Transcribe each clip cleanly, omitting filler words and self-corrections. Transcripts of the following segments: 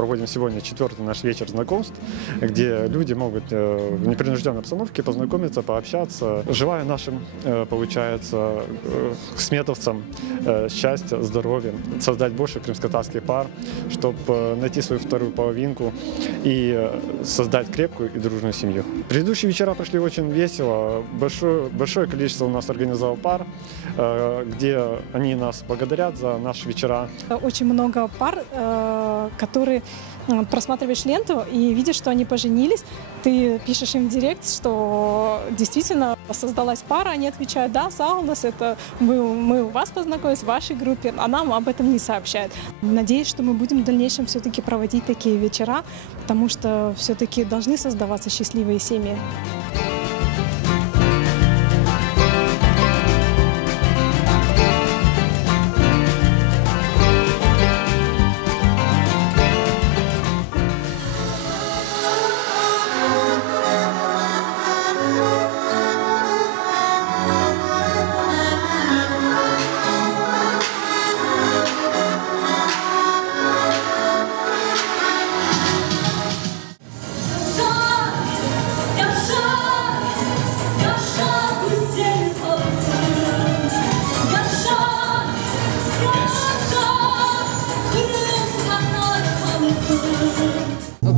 проводим сегодня 4-й наш вечер знакомств, где люди могут в непринужденной обстановке познакомиться, пообщаться, желая нашим, получается, сметовцам счастья, здоровья, создать больше крымско-татарских пар, чтобы найти свою вторую половинку и создать крепкую и дружную семью. Предыдущие вечера прошли очень весело. Большое количество у нас организовал пар, где они нас благодарят за наши вечера. Очень много пар, которые просматриваешь ленту и видишь, что они поженились. Ты пишешь им в директ, что действительно создалась пара, они отвечают: да, Саулнас, это мы у вас познакомились в вашей группе, а нам об этом не сообщают. Надеюсь, что мы будем в дальнейшем все-таки проводить такие вечера, потому что все-таки должны создаваться счастливые семьи.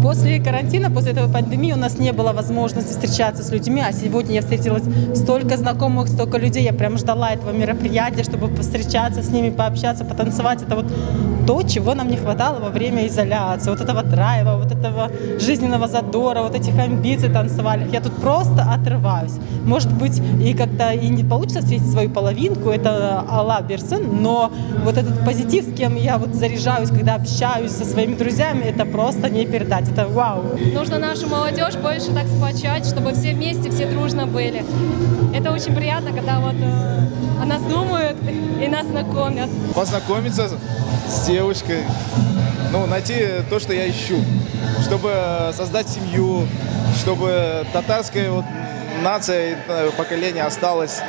После карантина, после этой пандемии у нас не было возможности встречаться с людьми, а сегодня я встретилась столько знакомых, столько людей, я прям ждала этого мероприятия, чтобы встречаться с ними, пообщаться, потанцевать. Это вот то, чего нам не хватало во время изоляции, вот этого драйва, вот этого жизненного задора, вот этих амбиций танцевальных. Я тут просто отрываюсь. Может быть, и когда и не получится встретить свою половинку, это Алла Берсен, но вот этот позитив, с кем я вот заряжаюсь, когда общаюсь со своими друзьями, это просто не передать. Это вау. Нужно нашу молодежь больше так сплочать, чтобы все вместе, все дружно были. Это очень приятно, когда вот о нас думают и нас знакомят. Познакомиться с девушкой, найти то, что я ищу, чтобы создать семью, чтобы татарская нация, поколение осталось,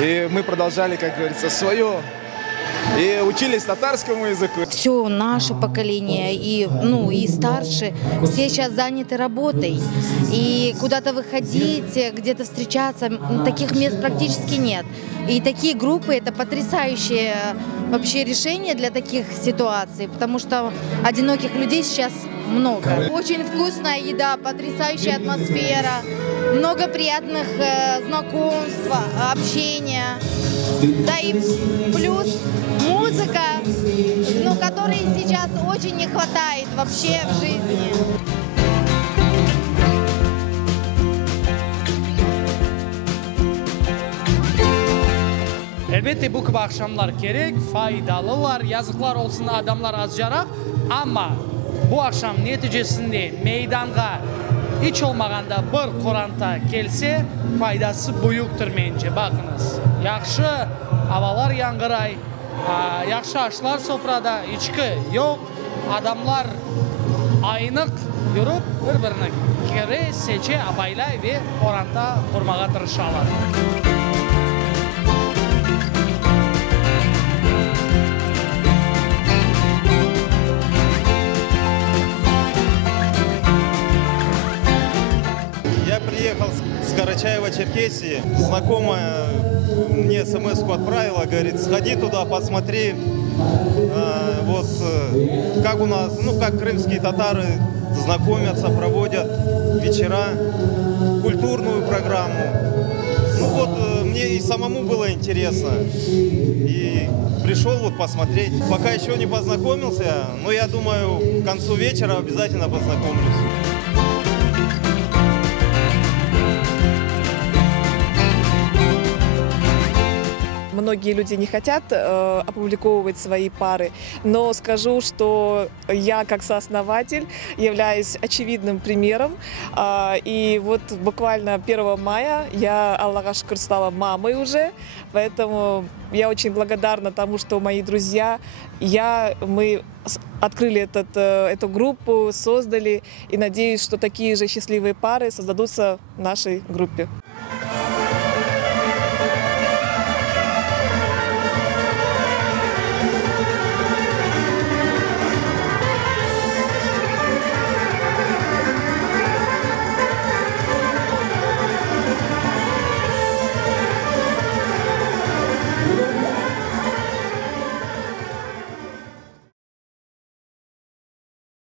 и мы продолжали, как говорится, свое. И учились татарскому языку. Все наше поколение и старше, все сейчас заняты работой. И куда-то выходить, где-то встречаться, таких мест практически нет. И такие группы — это потрясающее вообще решение для таких ситуаций, потому что одиноких людей сейчас много. Очень вкусная еда, потрясающая атмосфера, много приятных знакомств, общения. Да и плюс музыка, которой сейчас очень не хватает вообще в жизни. Elbette bu gibi akşamlar gerek, faydalılar, yazıklar olsun adamlar az jaraq. Ama bu akşam neticesinde meydanga hiç olmaganda bir Kur'anta gelse faydası büyüktür bence. Bakınız, yaxşı havalar yangıray, yaxşı aşlar sofrada, içki yok, adamlar aynık yürüp bir-birini kere seçe abaylay ve Kur'anta kurmağa tırışalar. Приехал с Карачаева-Черкесии. Знакомая мне смс-ку отправила, говорит: сходи туда, посмотри, как у нас, как крымские татары знакомятся, проводят вечера, культурную программу. Мне и самому было интересно. И пришел посмотреть. Пока еще не познакомился, но я думаю, к концу вечера обязательно познакомлюсь. Многие люди не хотят опубликовывать свои пары, но скажу, что я как сооснователь являюсь очевидным примером. И буквально 1 мая я, Аллаха шукр, стала мамой уже, поэтому я очень благодарна тому, что мои друзья, мы открыли эту группу, создали, и надеюсь, что такие же счастливые пары создадутся в нашей группе.